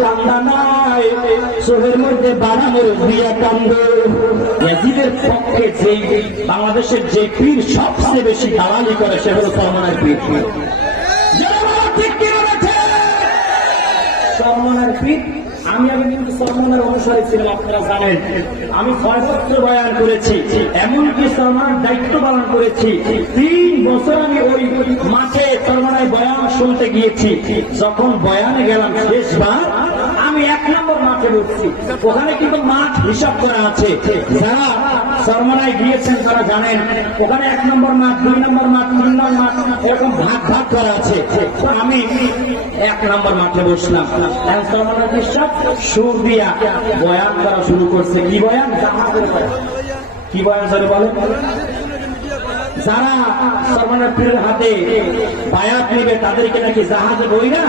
কান্দা নাই। শহরের মধ্যে বাড়ানোর দিয়া কান্দ ইয়াজিদের পক্ষে যেই বাংলাদেশের যে পীর সবচেয়ে বেশি দালালি করে, সে হলো সলমানের পীর? সলমানের পীর? আমি আগে কিন্তু সলমানের অনুসারী ছিলাম, আপনারা জানেন। আমি ছয় বয়ান করেছি, এমনকি সলমানের দায়িত্ব পালন করেছি। তিন বছর আমি ওই মাঠে সলমানের বয়ান শুনতে গিয়েছি। যখন বয়ানে গেলাম, শেষবার আমি নম্বর মাঠে বসছি। ওখানে কিন্তু মাঠ হিসাব করা আছে। যারা সরমনায় গিয়েছেন, তারা জানেন, ওখানে এক নম্বর মাঠ, দুই নম্বর মাঠ, তিন নম্বর মাঠ, এরকম ভাগ ভাগ করা আছে। আমি এক নম্বর মাঠে বসলাম। সরমনার বিশ্বাস, সুর দিয়া বয়ান করা শুরু করছে। কি বয়ান? কি বয়ান, সরে বলে? যারা সরমানের পীরের হাতে বায়াত নেবে, তাদেরকে নাকি জাহাজে বই না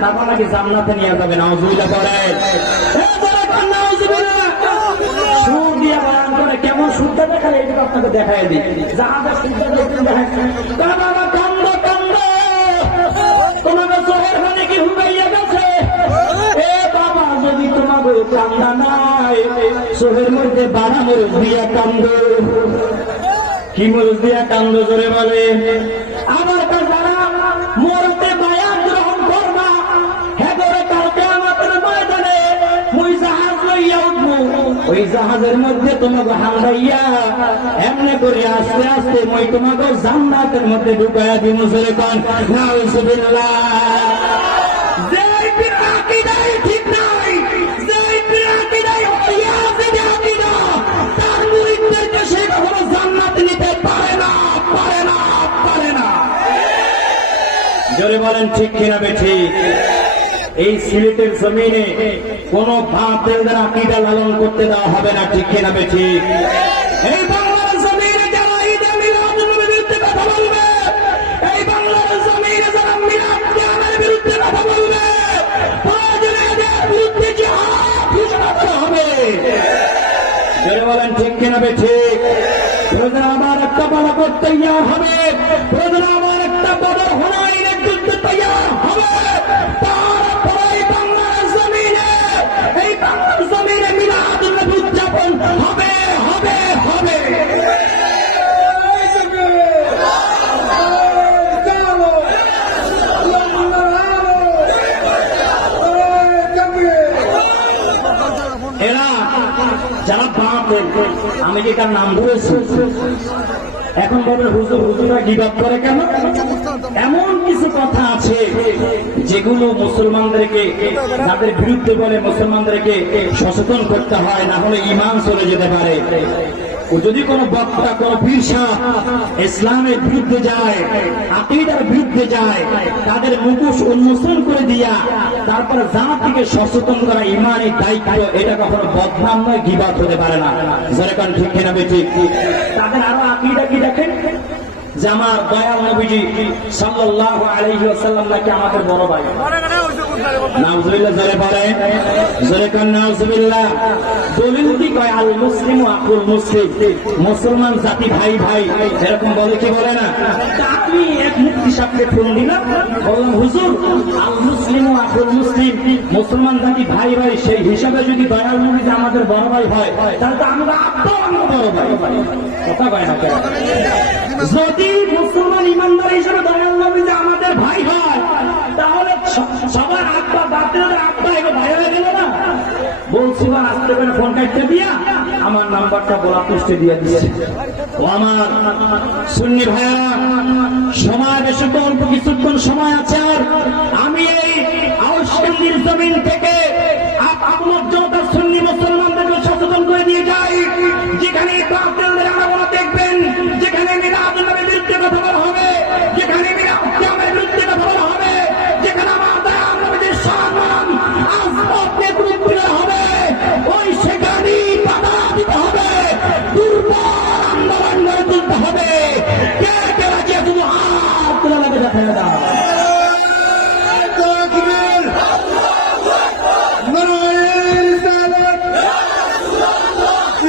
তারপর নাকি জান্নাতে নিয়ে যাবে, নাউজুবিল্লাহ করে এ বলে কর নাউজুবিল্লাহ। সুর দিয়ে বয়ান করে, কেমন সুরটা দেখায় এটা তো আপনাকে দেখায় দিই। জাহাজের দেখতে দেখায় কান্দ নাই চোখের মধ্যে বাড়া মরুজ দিয়া কান্দ। কি মরুজ দিয়া কান্দ জোরে বলে আমার যারা মরতে মায়া গ্রহণ করবা করে কালকে আমাদের ময়দানে মুই জাহাজ লইয়া উঠবো। ওই জাহাজের মধ্যে তোমাকে হামলাইয়া এমনি করে আস্তে আস্তে মই তোমাকে জান্নাতের মধ্যে ঢুকাইয়া দিব জোরে কন। নাউজুবিল্লাহ। জোরে বলেন, ঠিক কিনা বেঠি? এই সিলেটের জমিনে কোন বাতিলদের আকীদা লালন করতে দেওয়া হবে না, ঠিক কিনা বেঠি? হবে। ঠিক কিনা বে ঠিক প্রয়োজন আমার একটা বড় করতে হবে, প্রয়োজন যারা বাপের আমি কি তার নাম বলেছি এখন বলবেন হুজুর হুজুরা গিবাদ করে কেন? এমন কিছু কথা আছে যেগুলো মুসলমানদেরকে তাদের বিরুদ্ধে বলে মুসলমানদেরকে সচেতন করতে হয়, না হলে ইমান চলে যেতে পারে। যদি কোনো বক্তা, কোনো পীরসা ইসলামের বিরুদ্ধে যায়, আকিদার বিরুদ্ধে যায়, তাদের মুখোশ উন্মোচন করে দিয়া তারপরে জাতিকে সচেতন করা ইমানের দায়িত্ব, এটা কখনো বদনাম নয় গিবাদ হতে পারে না। যেরকম ঠিক কিনা ঠিক তাদের আরও আকিদা কি দেখেন? যে আমার দয়াল নবীজি সাল্লাল্লাহু আলাইহি ওয়াসাল্লাম নাকি আমাদের বড় ভাই। মুসলমান জাতি ভাই ভাই, এরকম বলে কি বলে না? আপনি এক মুক্তি সাপকে ফোন দিলাম হুজুর মুসলিম আকুল মুসলিম, মুসলমান জাতি ভাই ভাই, সেই হিসাবে যদি দয়াল নবী আমাদের বড় ভাই হয়, তাহলে তো আমরা যদি মুসলমান ইমানদার হিসেবে দয়াল নবী যে আমাদের ভাই হয়, তাহলে বলছি বা আসতে পারে ফোন কাটতে দিয়া আমার নাম্বারটা গোলা পুষ্টি দিয়ে দিয়েছে। ও আমার সুন্নি ভাইয়া, সময় বেশি তো অল্প কিছুক্ষণ সময় আছে আর হবে। ওই সেখানে বাধা দিতে হবে। দুর্বল আন্দোলন গড়ে তুলতে হবে। কে কে রাজি আছে? হাত তুলে লাগে ফেলে দাও।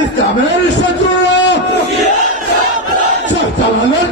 ইসলামের শত্রুরা চালানোর